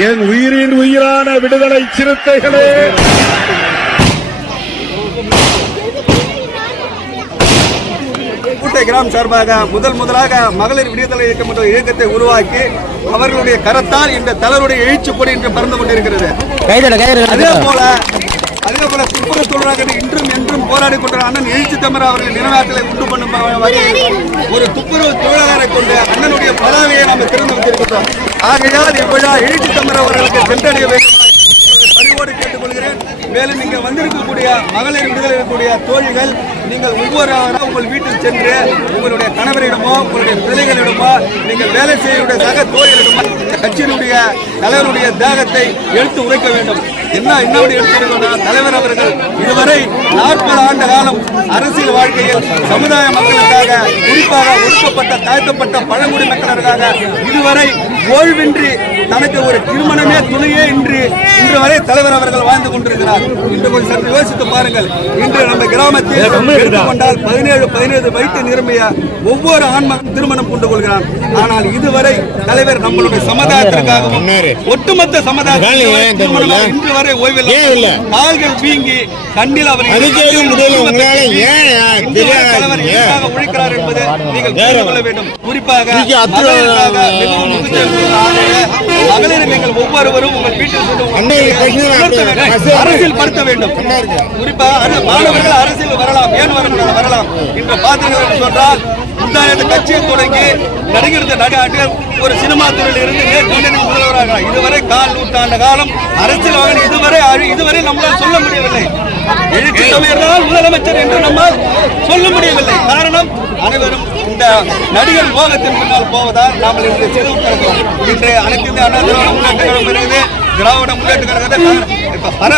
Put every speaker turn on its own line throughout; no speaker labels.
என் உயிரின் உயிரான விடுதலை சிறுத்தைகளே.
கூட்டை கிராம் சார்பாக முதல் முதலாக மகளிர் விடுதலை இயக்கம் என்ற இயக்கத்தை உருவாக்கி அவர்களுடைய கரத்தால் இந்த தலைவருடைய எழுச்சி கொடி இன்று பறந்து கொண்டிருக்கிறது.
கைதட
அதே
கைதட.
போல அதே போல துப்புரவு தொழிலாளர்கள் இன்றும் என்றும் போராடி கொண்ட அண்ணன் எழுச்சி தமிழ் அவர்கள் நினைவாற்றலை உண்டு பண்ணும் வகையில் ஒரு துப்புரவு தொழிலாளரை கொண்டு அண்ணனுடைய பதவியை நாம் திறந்து வைத்திருக்கிறோம் ஆகையால் இவ்விழா எழுச்சி தமிழ் அவர்களுக்கு சென்றடைய வேண்டும். பணிவோடு கேட்டுக்கொள்கிறேன் மேலும் இங்கே வந்திருக்கக்கூடிய மகளிர் விடுதலை கூடிய தோழிகள் நீங்கள் ஒவ்வொருவரும் உங்கள் வீட்டில் சென்று உங்களுடைய கணவரிடமோ உங்களுடைய பிள்ளைகளிடமோ நீங்கள் வேலை செய்யக்கூடிய சக தோழிகளிடமோ கட்சியினுடைய தலைவருடைய தியாகத்தை எடுத்து உரைக்க வேண்டும். என்ன என்னோட எடுத்துக்கணும் தலைவர் அவர்கள் இதுவரை நாற்பது ஆண்டு காலம் அரசியல் வாழ்க்கையில் சமுதாய மக்களுக்காக குறிப்பாக ஒடுக்கப்பட்ட தாழ்த்தப்பட்ட பழங்குடி மக்களுக்காக இதுவரை ஓய்வின்றி தனக்கு ஒரு திருமணமே துணையே இன்றி இன்று தலைவர் அவர்கள் வாழ்ந்து கொண்டிருக்கிறார். இன்று கொஞ்சம் சற்று யோசித்து பாருங்கள். இன்று நம்ம கிராமத்தில் எடுத்துக்கொண்டால் பதினேழு பதினேழு வயது நிரம்பிய ஒவ்வொரு ஆண்மகன் திருமணம் கொண்டு கொள்கிறான். ஆனால் இதுவரை தலைவர் நம்மளுடைய சமுதாயத்திற்காகவும் ஒட்டுமொத்த சமுதாயத்திற்காக இன்று வரை ஓய்வில்லை கால்கள் வீங்கி கண்ணில் அவர் தலைவர் எதற்காக உழைக்கிறார் என்பதை நீங்கள் புரிந்து கொள்ள வேண்டும். குறிப்பாக ஒவ்வொருவரும் உங்கள் வீட்டில்.
அரசியல்
படுத்த வேண்டும். குறிப்பாக அது மாணவர்கள் அரசியல் வரலாம் ஏன் வரக்கூடாது? வரலாம். இன்று பார்த்தீர்கள் சொன்னால் கட்சியை தொடங்கி நடிகர் நடிகர் ஒரு சினிமா துறையில் இருந்து நேற்று முதல்வராக இதுவரை கால் நூற்றாண்டு காலம் அரசியல் வாகனம் இதுவரை இதுவரை நம்மளால் சொல்ல முடியவில்லை. எழுச்சி தமிழர்கள் முதலமைச்சர் என்று நம்மால் சொல்ல முடியவில்லை. காரணம் அனைவரும் இந்த நடிகர் மோகத்தின் பின்னால் போவதால் நாம் இன்று செய்து கிடக்கிறோம் இன்று அனைத்து அண்ணா திராவிட முன்னேற்ற கழகம் இருக்குது திராவிட முன்னேற்ற கழகத்தை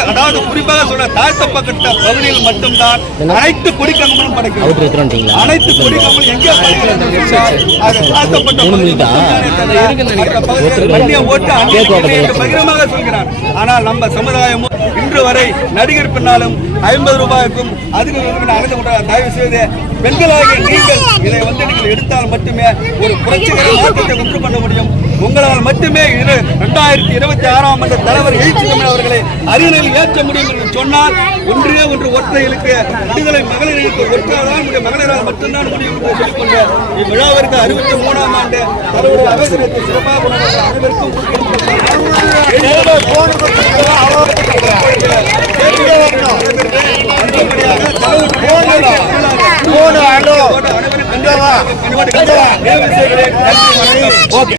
அதாவது குறிப்பாக சொல்ற தாழ்த்தப்பட்ட பகுதியில் மட்டும்தான் அனைத்து கொடிக்கம்பளும் படைக்கும் அனைத்து கொடிக்கம்பளும் எங்கே படைக்கிறது? பகிரமாக சொல்கிறார். ஆனால் நம்ம சமுதாயமும் இன்று வரை நடிகர் பின்னாலும் ஐம்பது ரூபாய்க்கும் அதிக அழைத்து கொண்ட தயவு செய்து பெண்களாகிய நீங்கள் இதை வந்து நீங்கள் எடுத்தால் மட்டுமே ஒரு புரட்சிகர மாற்றத்தை உண்டு பண்ண முடியும். உங்களால் மட்டுமே இரு இரண்டாயிரத்தி இருபத்தி ஆறாம் ஆண்டு தலைவர் எழுச்சி அவர்களை அறிவியலில் ஏற்ற முடியும் என்று சொன்னால் ஒன்றே ஒன்று ஒற்றைகளுக்கு விடுதலை மகளிருக்கு ஒற்றாதான் முடியும். மகளிரால் மட்டும்தான் முடியும் என்று சொல்லிக்கொண்டு இவ்விழாவிற்கு அறுபத்தி மூணாம் ஆண்டு தலைவருடைய அவசரத்தை சிறப்பாக கொண்டாடுகிற அனைவருக்கும் ஓகே